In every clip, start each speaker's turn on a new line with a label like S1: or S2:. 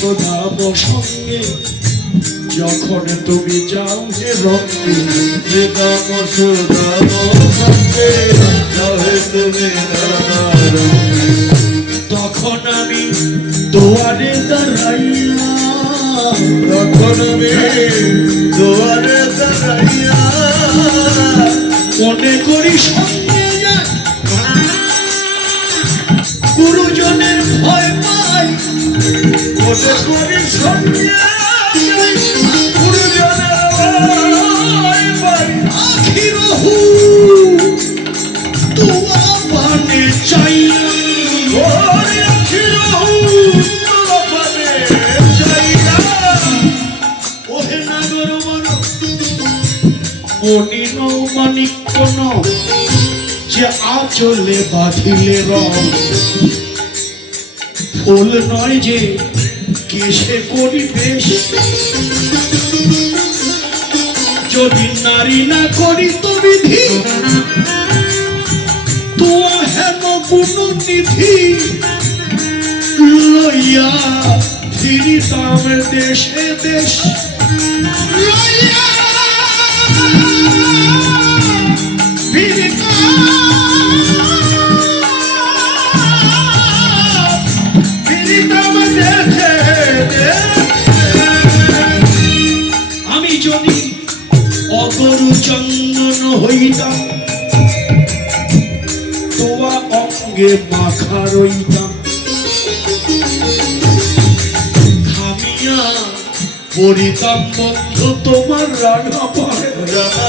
S1: সুধাম সঙ্গে, যখন তুমি যাও হে রঙ্গে
S2: যাহে তুমি
S1: তখন আমি দুয়ারে দাঁড়াইয়া
S2: তখন আমি যাইয়া।
S1: ওহে নাগর মন মনি নৌমানিক কোন যে আচলে বাঁধিলে রং ফুল নয় যে কেসে পরিবেশ? যদি নারী না করি তো বিধি? তোমা হেন গুণ নিধি? লইয়া ফিরিতাম দেশে দেশ। লইয়া। হইতাম তোমা অঙ্গে মাখা রইতাম। খামিয়া পড়িতাম বন্ধু তোমার রাঙা পায়
S2: রানা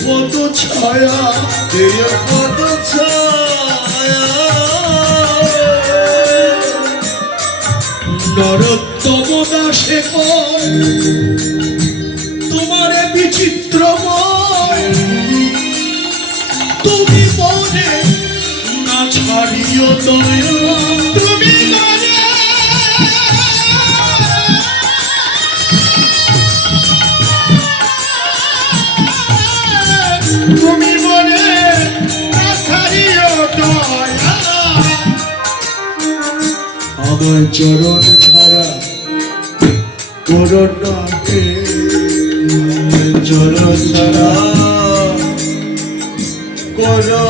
S1: পদ ছায়া
S2: প্রিয় পদ ছায়া।
S1: নরোত্তম দাসে তোমারে বিচিত্রময় তুমি মনে না ছাড়িও দয়া আমার চরণ ছাড়া করোনাকে
S2: চরণ ছাড়া করো।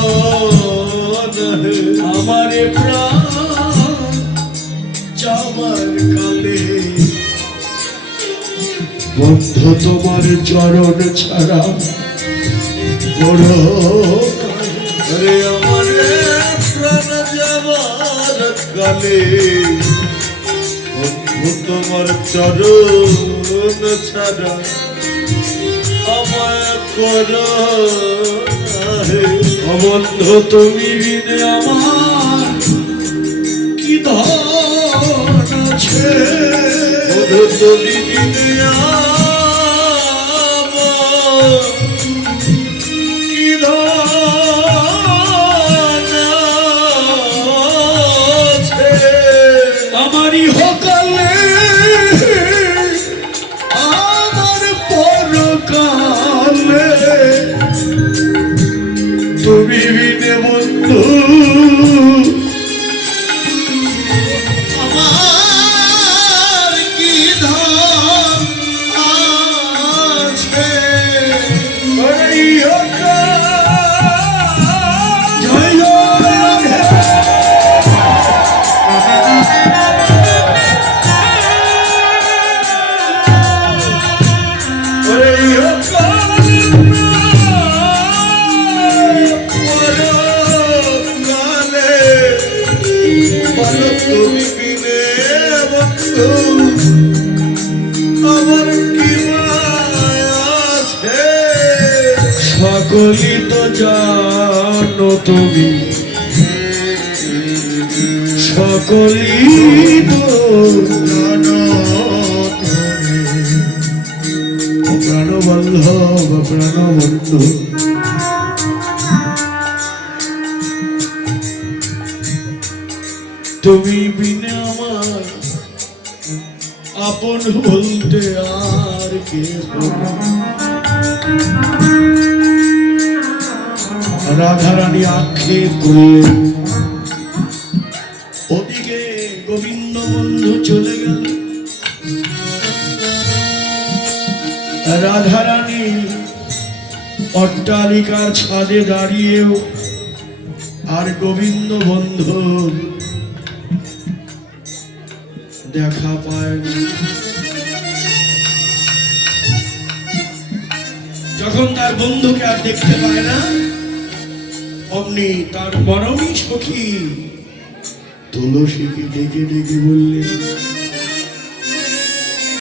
S1: আমারে প্রাণ যাবার কালে বন্ধ তোমার চরণ ছাড়া
S2: আরে আমার যাবার কালে বন্ধু তোমার চরণ ছাড়া। আমায় করো নাহে।
S1: অবন্ধ তুমি বিনে আমার। কি ধন আছে
S2: বন্ধু তুমি বিনে আমার। তুমি তো
S1: বন্ধু তুমি কি সকলি তো জানো তুমি। সকলি তো জানো প্রাণবল্লভ তুমি বিনে আমার আপন বলতে আর কে রাধারানী আক্ষেপ করলেন। ওদিকে গোবিন্দ বন্ধু চলে গেল। রাধারানী অট্টালিকার ছাদে দাঁড়িয়েও আর গোবিন্দ বন্ধু দেখা পায় না যখন তার বন্ধুকে আর দেখতে পায় না, অমনি তার মরমী সখী তুলসীকে ডেকে ডেকে বললেন